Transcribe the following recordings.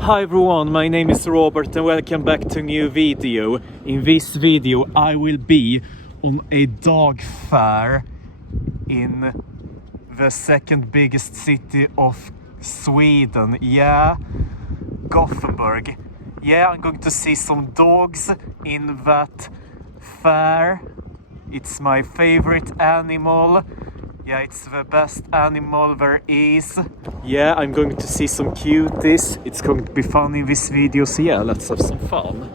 Hi everyone, my name is Robert and welcome back to a new video. In this video I will be on a dog fair in the second biggest city of Sweden. Yeah, Gothenburg. Yeah, I'm going to see some dogs in that fair. It's my favorite animal. Yeah, it's the best animal there is. Yeah, I'm going to see some cuties. It's going to be fun in this video, so yeah, let's have some fun.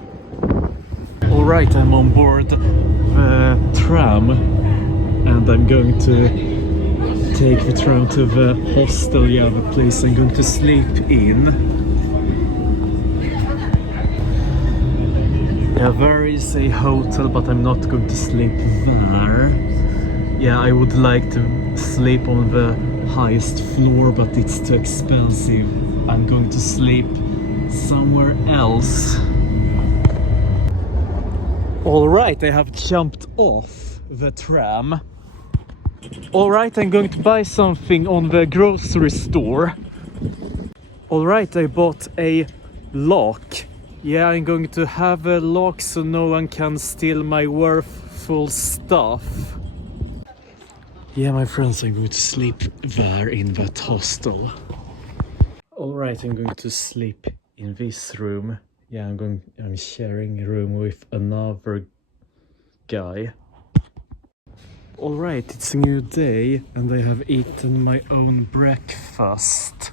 Alright, I'm on board the tram and I'm going to take the tram to the hostel, yeah, the place I'm going to sleep in. Yeah, there is a hotel, but I'm not going to sleep there. Yeah, I would like to sleep on the highest floor, but it's too expensive. I'm going to sleep somewhere else. Alright, I have jumped off the tram. Alright, I'm going to buy something on the grocery store. Alright, I bought a lock. Yeah, I'm going to have a lock so no one can steal my worthful stuff. Yeah, my friends, I'm going to sleep there in that hostel. Alright, I'm going to sleep in this room. Yeah, I'm sharing a room with another guy. Alright, it's a new day and I have eaten my own breakfast.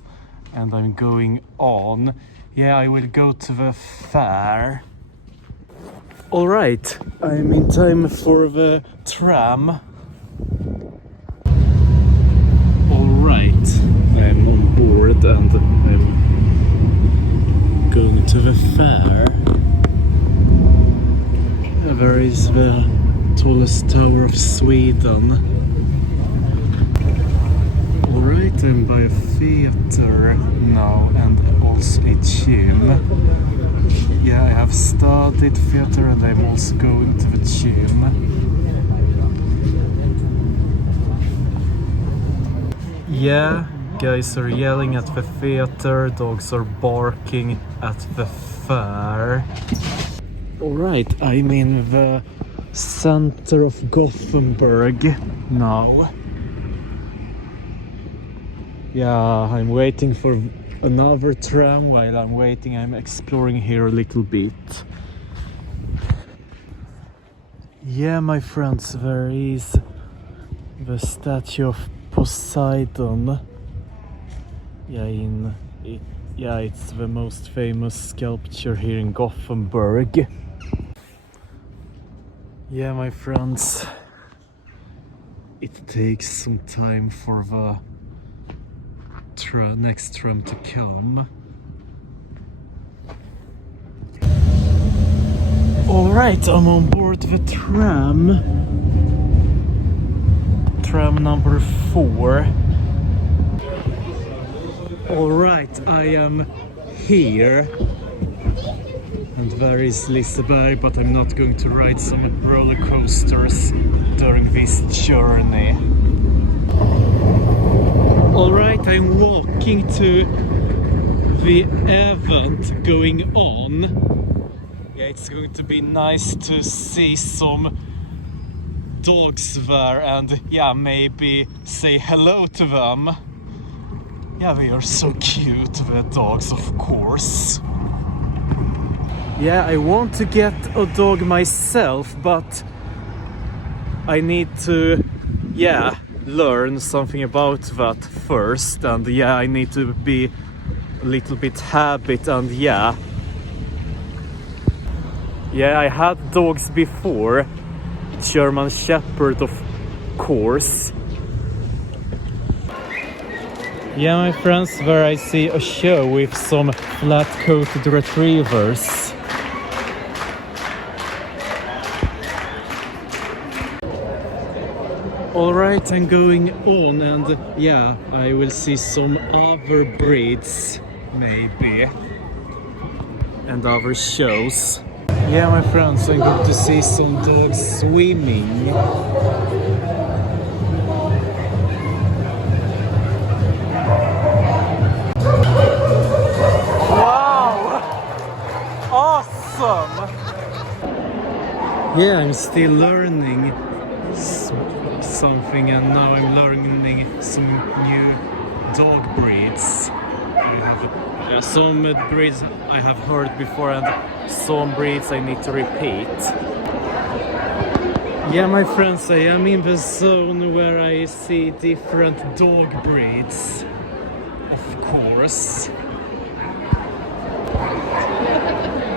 And I'm going on. Yeah, I will go to the fair. Alright, I'm in time for the tram. Alright, I'm on board and I'm going to the fair. There is the tallest tower of Sweden. Alright, I'm by a theater now and also a gym. Yeah, I have studied theater and I'm also going to the gym. Yeah, guys are yelling at the theater, dogs are barking at the fair. Alright, I'm in the center of Gothenburg now. Yeah, I'm waiting for another tram. While I'm waiting, I'm exploring here a little bit. Yeah, my friends, there is the statue of Poseidon. Yeah, it's the most famous sculpture here in Gothenburg. Yeah, my friends, it takes some time for the next tram to come. Alright, I'm on board the tram. Tram number 4. Alright, I am here. And there is Liseberg, but I'm not going to ride some roller coasters during this journey. Alright, I'm walking to the event going on. Yeah, it's going to be nice to see some dogs there and yeah, maybe say hello to them. Yeah, they are so cute, the dogs, of course. Yeah, I want to get a dog myself, but I need to, yeah, learn something about that first. And yeah, I need to be a little bit habit and yeah. Yeah, I had dogs before. German Shepherd, of course. Yeah, my friends, there I see a show with some flat-coated retrievers. Alright, I'm going on and yeah, I will see some other breeds, maybe. And other shows. Yeah, my friends, I'm going to see some dogs swimming. Wow! Yeah, I'm still learning something, and now I'm learning some new dog breeds. Some breeds I have heard before, and some breeds I need to repeat. Yeah, my friends, I am in the zone where I see different dog breeds, of course.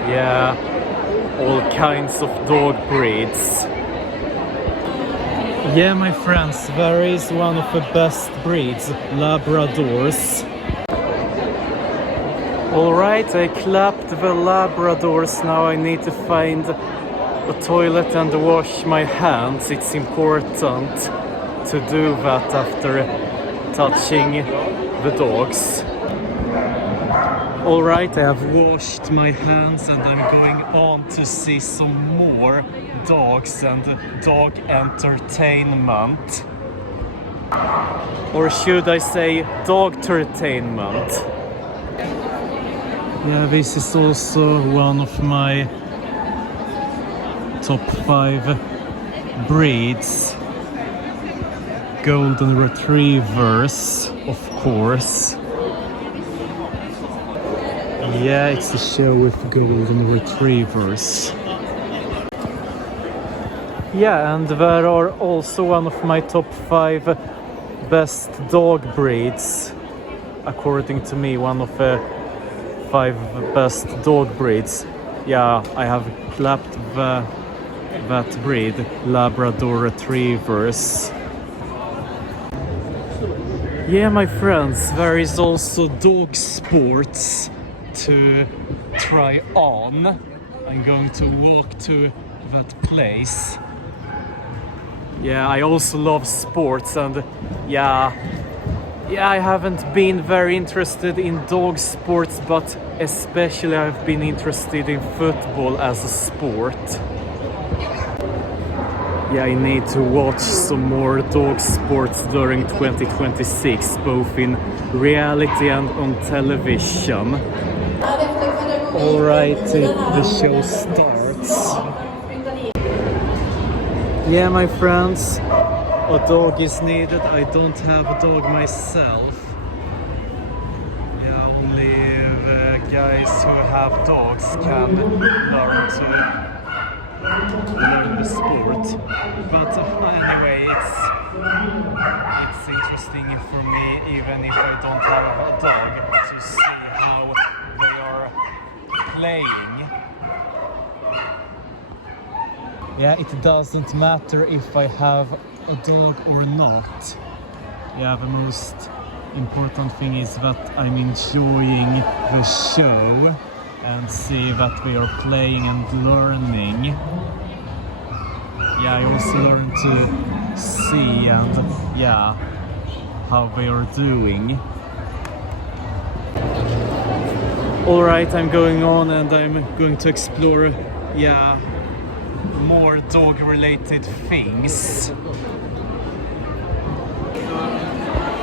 Yeah, all kinds of dog breeds. Yeah, my friends, there is one of the best breeds, Labradors. Alright, I clapped the Labradors, now I need to find a toilet and wash my hands. It's important to do that after touching the dogs. Alright, I have washed my hands and I'm going on to see some more dogs and dog entertainment. Or should I say dog entertainment? Yeah, this is also one of my top 5 breeds. Golden Retrievers, of course. Yeah, it's a show with Golden Retrievers. Yeah, and there are also one of my top 5 best dog breeds. According to me, one of the 5 best dog breeds. Yeah, I have clapped that breed, Labrador Retrievers. Yeah, my friends, there is also dog sports to try on. I'm going to walk to that place. Yeah, I also love sports, and yeah, I haven't been very interested in dog sports, but especially I've been interested in football as a sport. Yeah, I need to watch some more dog sports during 2026, both in reality and on television. Alright, the show starts. Yeah, my friends, a dog is needed. I don't have a dog myself. Yeah, only the guys who have dogs can learn the sport. But anyway, it's interesting for me, even if I don't have a dog, to see how they are playing. Yeah, it doesn't matter if I have a dog or not. Yeah, the most important thing is that I'm enjoying the show and see that we are playing and learning. Yeah, I also learn to see and yeah, how they are doing. Alright, I'm going on and I'm going to explore, yeah, more dog related things.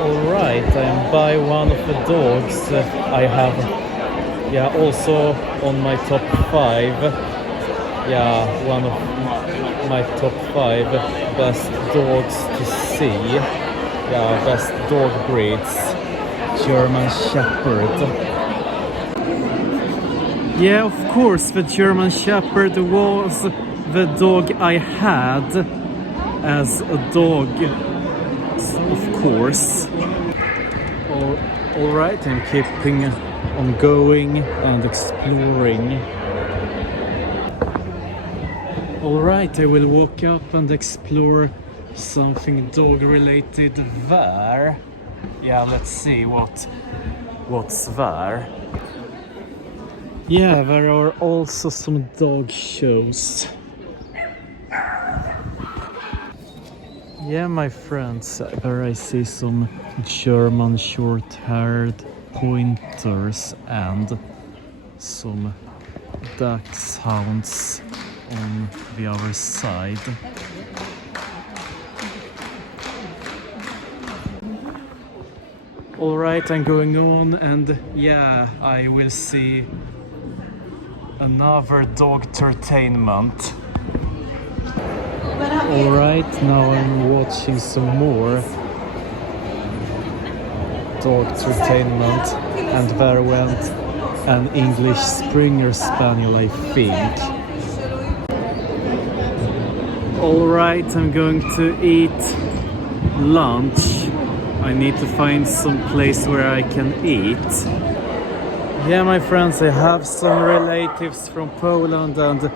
Alright, I am by one of the dogs I have, yeah, also on my top 5. Yeah, one of my top 5 best dogs to see. Yeah, best dog breeds, German Shepherd. Yeah, of course, the German Shepherd was the dog I had as a dog, of course. Alright, I'm keeping on going and exploring. Alright, I will walk up and explore something dog related there. Yeah, let's see what's there. Yeah, there are also some dog shows. Yeah, my friends, there I see some German short-haired pointers and some dachshunds on the other side. Alright, I'm going on and yeah, I will see another dog entertainment. Alright, now I'm watching some more dog entertainment, and there went an English Springer Spaniel, I think. Alright, I'm going to eat lunch. I need to find some place where I can eat. Yeah, my friends, I have some relatives from Poland, and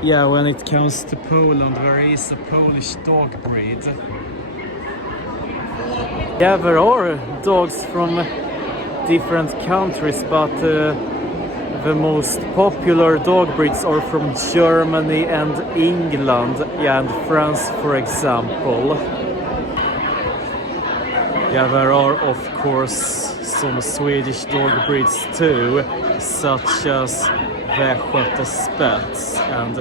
yeah, when it comes to Poland, there is a Polish dog breed. Yeah, there are dogs from different countries, but the most popular dog breeds are from Germany and England, yeah, and France, for example. Yeah, there are of course some Swedish dog breeds too, such as Västgöta Spets and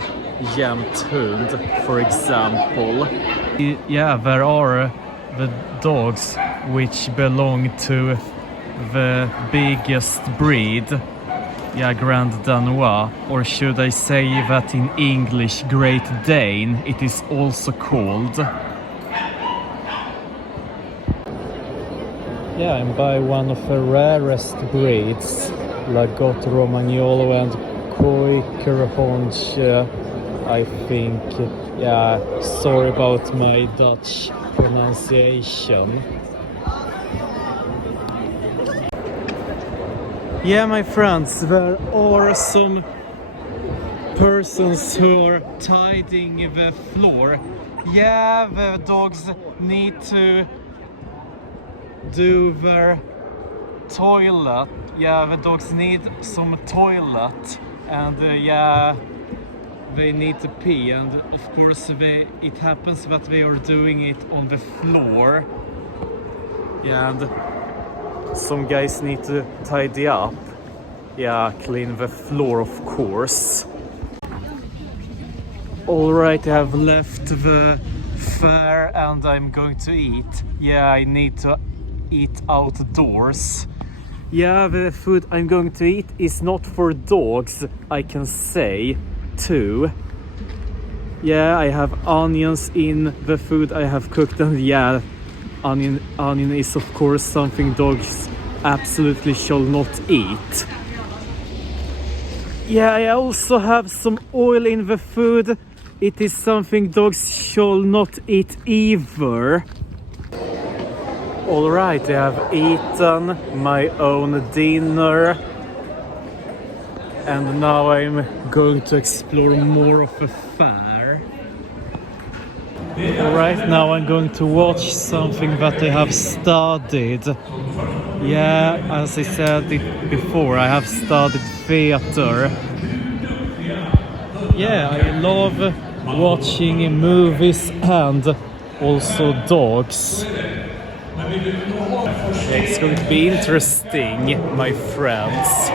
Jämthund, for example. Yeah, there are the dogs which belong to the biggest breed, yeah, Grand Danois, or should I say that in English, Great Dane, it is also called. Yeah, I'm by one of the rarest breeds, Lagot Romagnolo and Koikerhondje, I think. Yeah, sorry about my Dutch pronunciation. Yeah, my friends, there are some persons who are tidying the floor. Yeah, the dogs need to do their toilet. Yeah, the dogs need some toilet, and yeah, they need to pee, and of course it happens that they are doing it on the floor. Yeah, and some guys need to tidy up. Yeah, clean the floor, of course. Alright, I have left the fair and I'm going to eat. Yeah, I need to eat outdoors. Yeah, the food I'm going to eat is not for dogs, I can say, too. Yeah, I have onions in the food I have cooked, and yeah, onion is of course something dogs absolutely shall not eat. Yeah, I also have some oil in the food. It is something dogs shall not eat either. Alright, I have eaten my own dinner, and now I'm going to explore more of the fair. Alright, now I'm going to watch something that I have studied. Yeah, as I said it before, I have studied theater. Yeah, I love watching movies and also dogs. It's going to be interesting, my friends.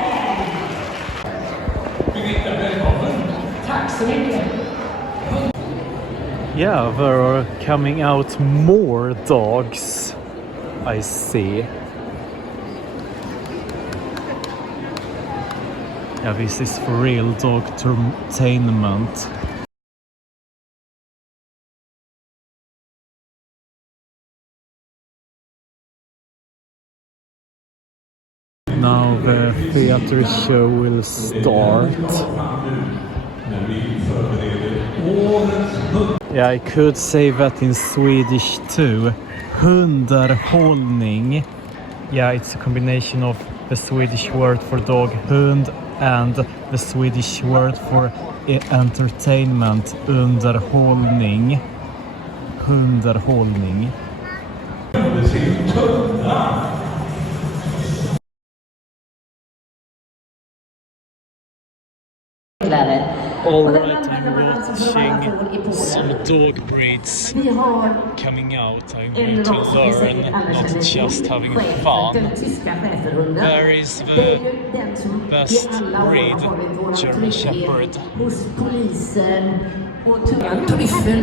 Yeah, there are coming out more dogs, I see. Yeah, this is for real dog entertainment. Now the theater show will start. Yeah, I could say that in Swedish too. Hundarhållning. Yeah, it's a combination of the Swedish word for dog, hund, and the Swedish word for entertainment, underhållning. Hundarhållning. Alright, I'm watching some dog breeds coming out. I'm going to learn, not just having fun. There is the best breed, German Shepherd.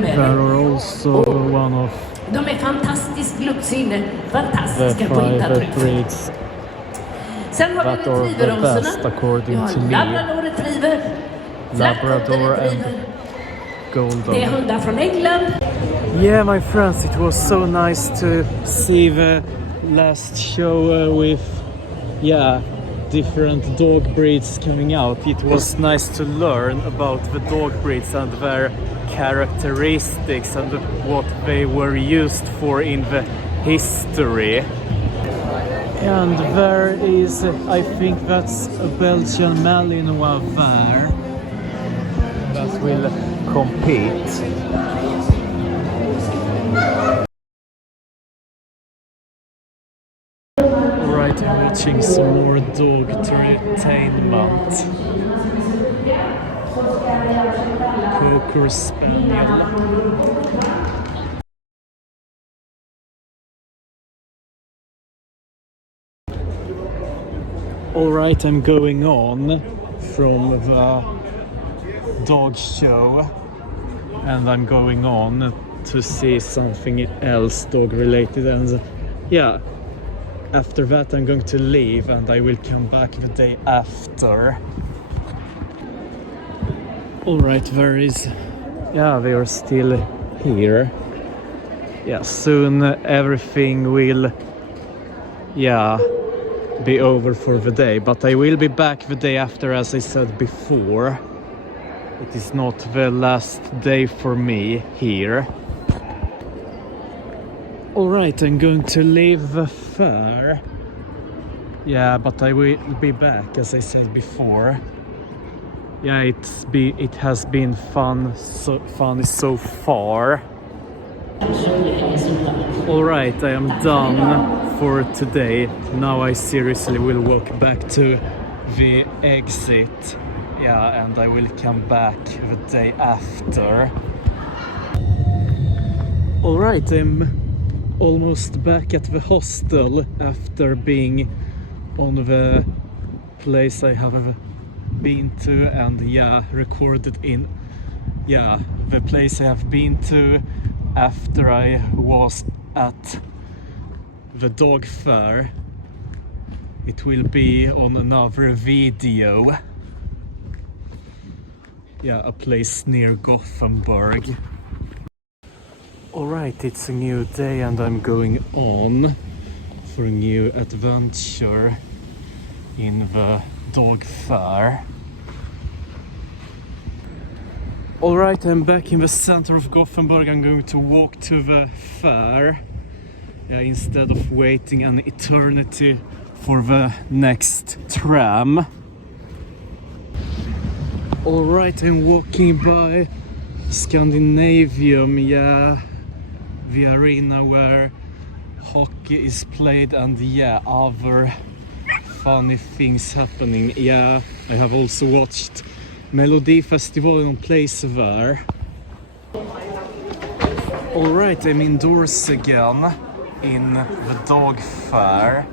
There are also one of the private breeds that are the best according to me. Labrador and gold Det är hundar från England. Yeah, my friends, it was so nice to see the last show with different dog breeds coming out. It was nice to learn about the dog breeds and their characteristics and what they were used for in the history. And there is, I think that's a Belgian Malinois there that will compete. Alright, I'm watching some more dog entertainment. Cocker Spaniel. Alright, I'm going on from the dog show and I'm going on to see something else dog related, and after that I'm going to leave and I will come back the day after. Alright, they are still here. Soon everything will be over for the day, but I will be back the day after, as I said before. It is not the last day for me here. Alright, I'm going to leave the fair. But I will be back, as I said before. It has been fun so far. Alright, I am done for today. Now I seriously will walk back to the exit. And I will come back the day after. Alright, I'm almost back at the hostel after being on the place I have been to and recorded in the place I have been to after I was at the dog fair. It will be on another video. A place near Gothenburg. Alright, it's a new day and I'm going on for a new adventure in the dog fair. Alright, I'm back in the center of Gothenburg. I'm going to walk to the fair instead of waiting an eternity for the next tram. Alright, I'm walking by Scandinavium, the arena where hockey is played and other funny things happening. I have also watched Melodifestivalen on place there. Alright, I'm indoors again in the dog fair.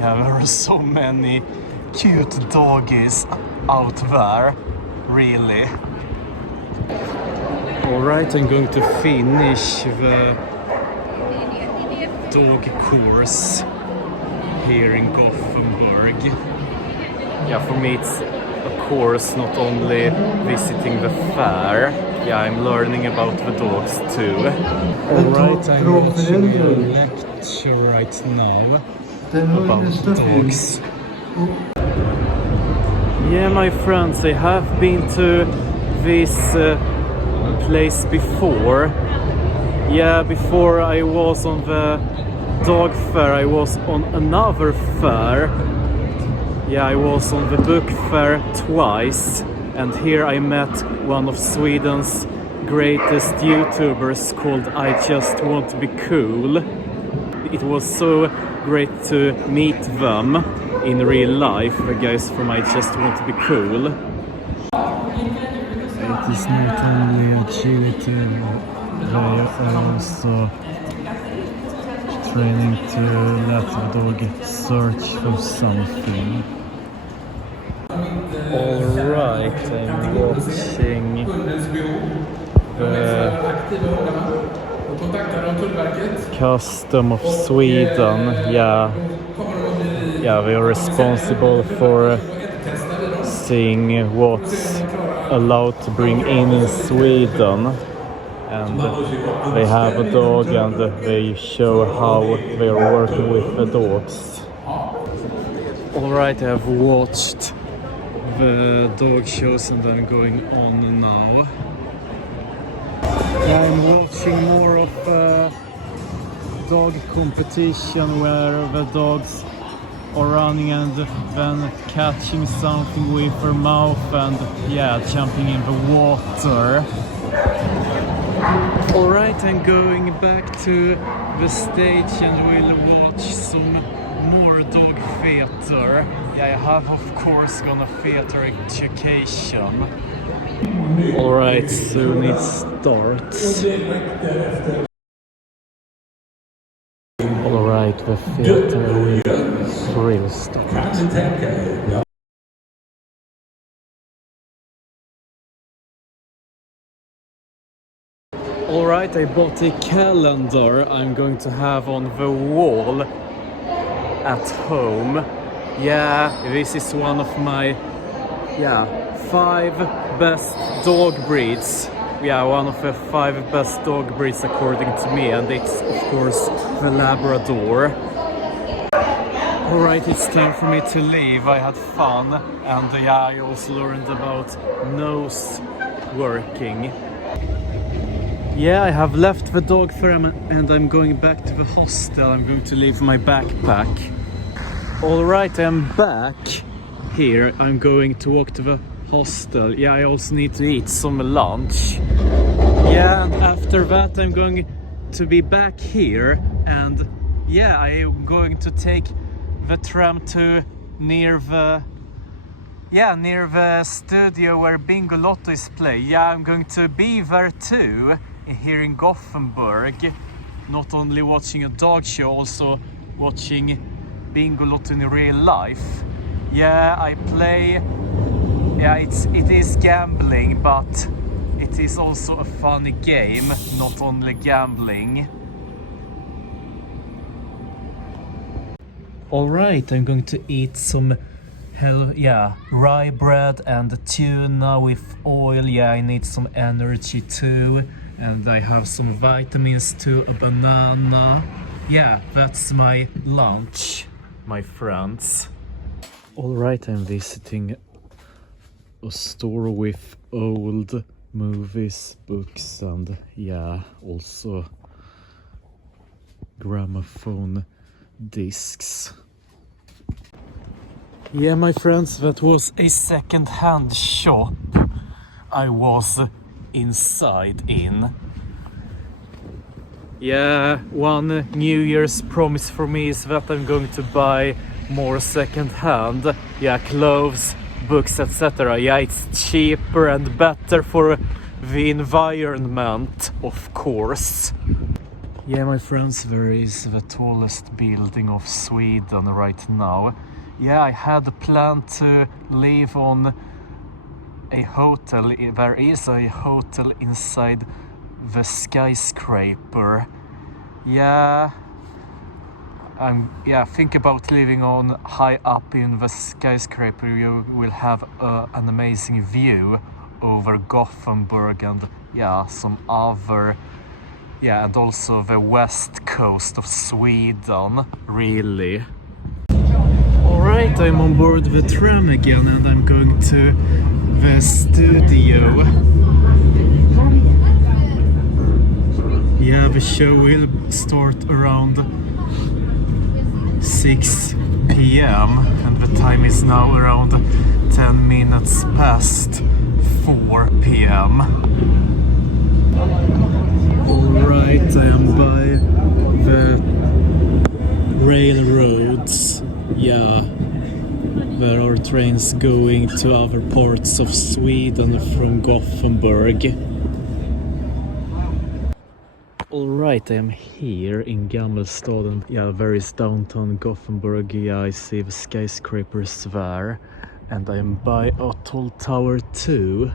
There are so many cute doggies out there, really. Alright, I'm going to finish the dog course here in Gothenburg. For me it's a course, not only visiting the fair. I'm learning about the dogs too. Alright, I'm watching a lecture right now about dogs. My friends, I have been to this place before. Before I was on the dog fair, I was on another fair. I was on the book fair twice, and here I met one of Sweden's greatest YouTubers called I Just Want to Be Cool. It was so great to meet them in real life, the guys from I Just Want to Be Cool. It is not only agility, they are also training to let the dog search for something. Alright, I'm watching the custom of Sweden. They are responsible for seeing what's allowed to bring in Sweden, and they have a dog and they show how they are working with the dogs. Alright, I have watched the dog shows and I'm going on now. Yeah, I'm watching more of dog competition where the dogs are running and then catching something with their mouth and yeah, jumping in the water. Alright, I'm going back to the stage and we'll watch some more dog theater. Yeah, I have of course gone a theater education. Alright, soon it starts. Alright, the theater will start. Alright, I bought a calendar I'm going to have on the wall at home. Yeah, this is one of my 5 best dog breeds. Yeah, one of the 5 best dog breeds according to me, and it's of course the Labrador. Alright, it's time for me to leave. I had fun, and yeah, I also learned about nose working. Yeah, I have left the dog farm and I'm going back to the hostel. I'm going to leave my backpack. Alright, I'm back here. I'm going to walk to the hostel. Yeah, I also need to eat some lunch. Yeah, and after that I'm going to be back here. And yeah, I'm going to take the tram to near the studio where BingoLotto is playing. Yeah, I'm going to be there too. Here in Gothenburg, not only watching a dog show, also watching BingoLotto in real life. Yeah, I play. Yeah, it is gambling, but it is also a funny game, not only gambling. Alright, I'm going to eat some rye bread and tuna with oil. Yeah, I need some energy too. And I have some vitamins too, a banana. Yeah, that's my lunch, my friends. Alright, I'm visiting a store with old movies, books, and yeah, also gramophone discs. Yeah, my friends, that was a second-hand shop I was inside in. Yeah, one New Year's promise for me is that I'm going to buy more second-hand. Yeah, clothes, books, etc. Yeah, it's cheaper and better for the environment, of course. Yeah, my friends, there is the tallest building of Sweden right now. Yeah, I had a plan to live on a hotel. There is a hotel inside the skyscraper. Yeah, think about living on high up in the skyscraper. You will have an amazing view over Gothenburg and some other, and also the west coast of Sweden, really. Alright, I'm on board the tram again and I'm going to the studio. Yeah, the show will start around 6 p.m. and the time is now around 10 minutes past 4 p.m. Alright, I am by the railroads. Yeah, there are trains going to other parts of Sweden from Gothenburg. Alright, I am here in Gammelstaden. Yeah, there is downtown Gothenburg. Yeah, I see the skyscrapers there. And I am by a tall tower too.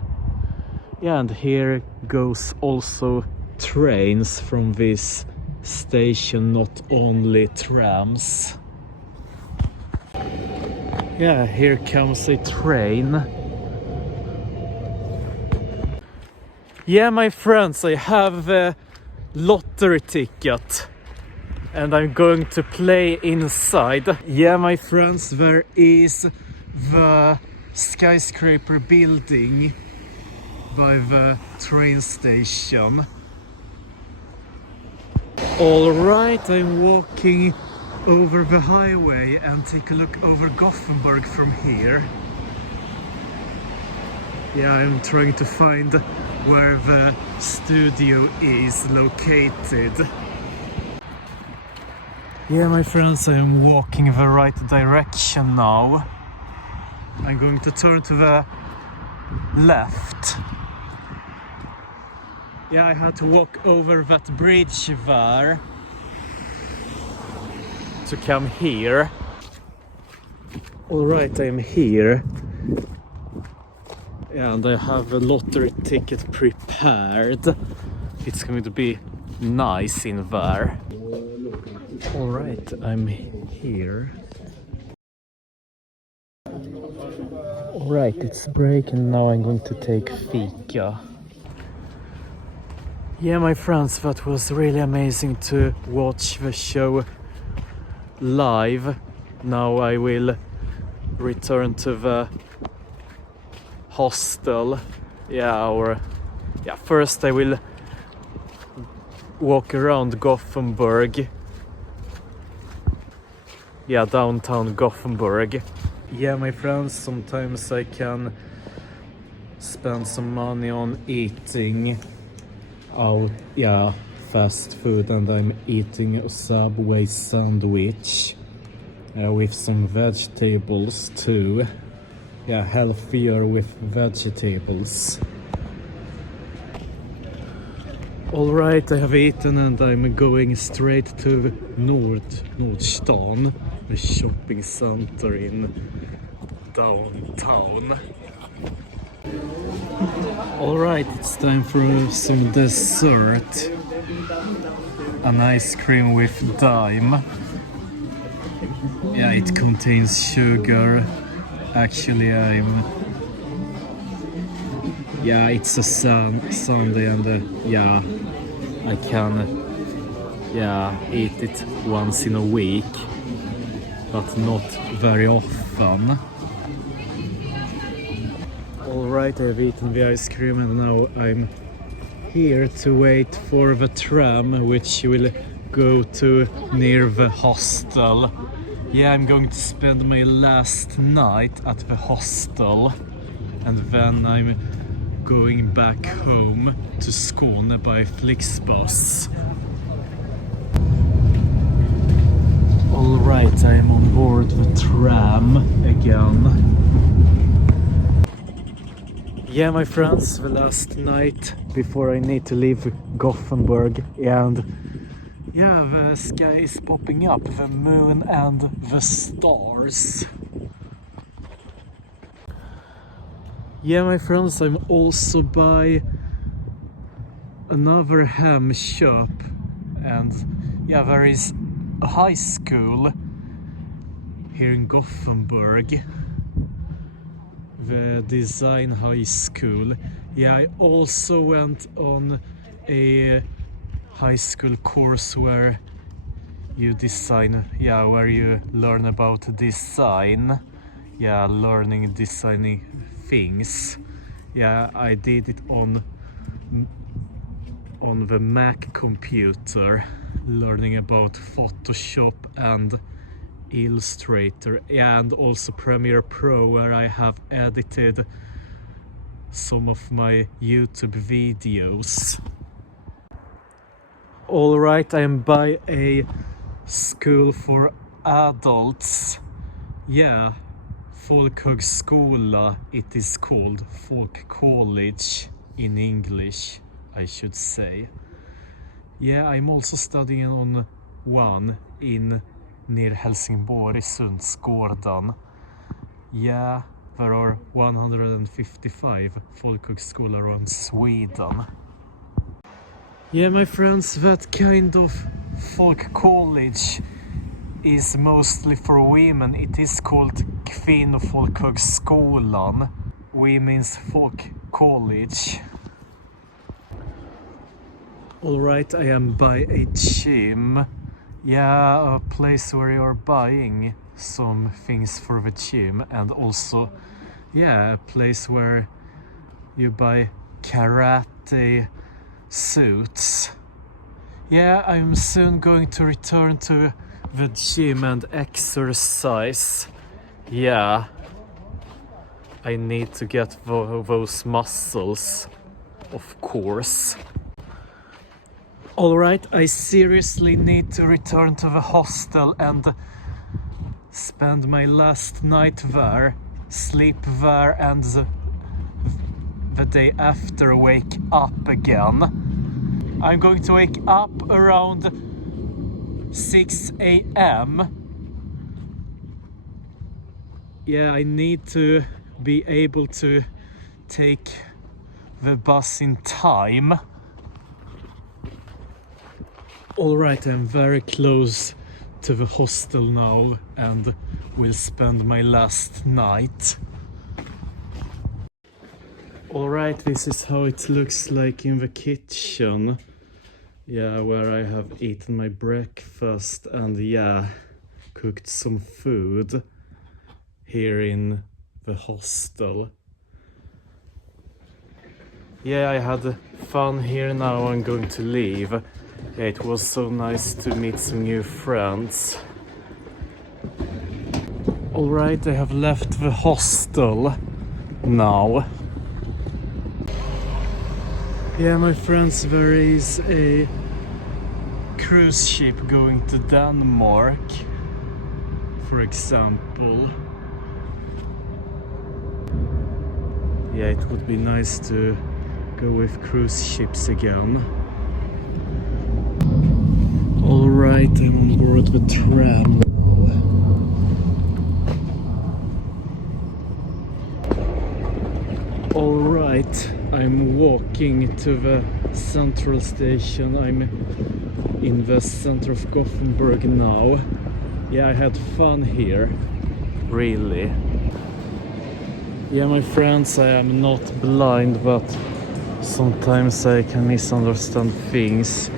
Yeah, and here goes also trains from this station, not only trams. Yeah, here comes a train. Yeah, my friends, I have a lottery ticket and I'm going to play inside. Yeah, my friends, there is the skyscraper building by the train station. Alright, I'm walking over the highway and take a look over Gothenburg from here. Yeah, I'm trying to find where the studio is located. Yeah, my friends, I'm walking the right direction now. I'm going to turn to the left. Yeah, I had to walk over that bridge there to come here. Alright, I'm here. Yeah, and I have a lottery ticket prepared. It's going to be nice in there. Alright, I'm here. Alright, it's break and now I'm going to take fika. Yeah, my friends, that was really amazing to watch the show live. Now I will return to the hostel. First I will walk around Gothenburg. Yeah, downtown Gothenburg. Yeah, my friends, sometimes I can spend some money on eating out, fast food, and I'm eating a Subway sandwich with some vegetables too. Yeah, healthier with vegetables. Alright, I have eaten and I'm going straight to Nordstan, the shopping center in downtown. Alright, it's time for some dessert. An ice cream with dime. Yeah, it contains sugar. Actually, it's a Sunday and I can eat it once in a week, but not very often. Alright, I've eaten the ice cream and now I'm here to wait for the tram which will go to near the hostel. Yeah, I'm going to spend my last night at the hostel and then I'm going back home to Skåne by Flixbus. Alright, I'm on board the tram again. Yeah, my friends, the last night before I need to leave Gothenburg, and yeah, the sky is popping up, the moon and the stars. Yeah, my friends, I'm also by another ham shop, and yeah, there is a high school here in Gothenburg, the Design High School. Yeah, I also went on a high school course where you where you learn about design. Yeah, designing things. Yeah, I did it on the Mac computer, learning about Photoshop and Illustrator, and also Premiere Pro, where I have edited some of my YouTube videos. Alright, I am by a school for adults. Yeah, folkhögskola it is called, folk college in English, I should say. Yeah, I'm also studying on one near Helsingborg, Sundsgården. Yeah, there are 155 folkhögskolor around Sweden. Yeah, my friends, that kind of folk college is mostly for women. It is called Kvinnofolkhögskolan, Women's Folk College. Alright, I am by a gym. Yeah, a place where you are buying some things for the gym, and also, yeah, a place where you buy karate suits. Yeah, I'm soon going to return to the gym and exercise. Yeah, I need to get those muscles, of course. Alright, I seriously need to return to the hostel and spend my last night there, sleep there, and the day after wake up again. I'm going to wake up around 6 a.m. Yeah, I need to be able to take the bus in time. Alright, I'm very close to the hostel now and will spend my last night. Alright, this is how it looks like in the kitchen. Yeah, where I have eaten my breakfast and yeah, cooked some food here in the hostel. Yeah, I had fun here. Now I'm going to leave. Yeah, it was so nice to meet some new friends. Alright, I have left the hostel now. Yeah, my friends, there is a cruise ship going to Denmark, for example. Yeah, it would be nice to go with cruise ships again. Alright, I'm on board the tram now. Alright, I'm walking to the central station. I'm in the center of Gothenburg now. Yeah, I had fun here, really. Yeah, my friends, I am not blind, but sometimes I can misunderstand things.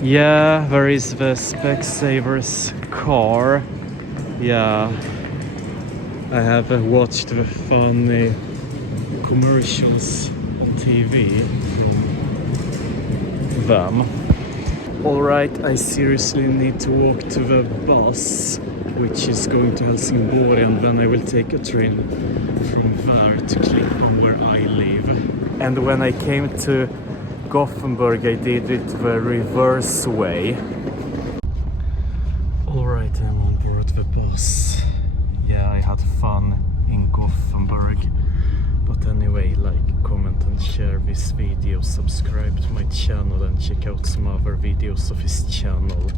Yeah, there is the Specsaver's car. Yeah, I have watched the funny commercials on TV from them. Alright, I seriously need to walk to the bus, which is going to Helsingborg, and then I will take a train from there to Klippan, where I live. And when I came to Gothenburg, I did it the reverse way. Alright, I'm on board the bus. Yeah, I had fun in Gothenburg. But anyway, like, comment and share this video, subscribe to my channel and check out some other videos of his channel.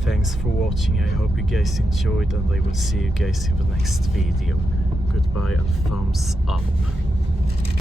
Thanks for watching, I hope you guys enjoyed, and I will see you guys in the next video. Goodbye and thumbs up.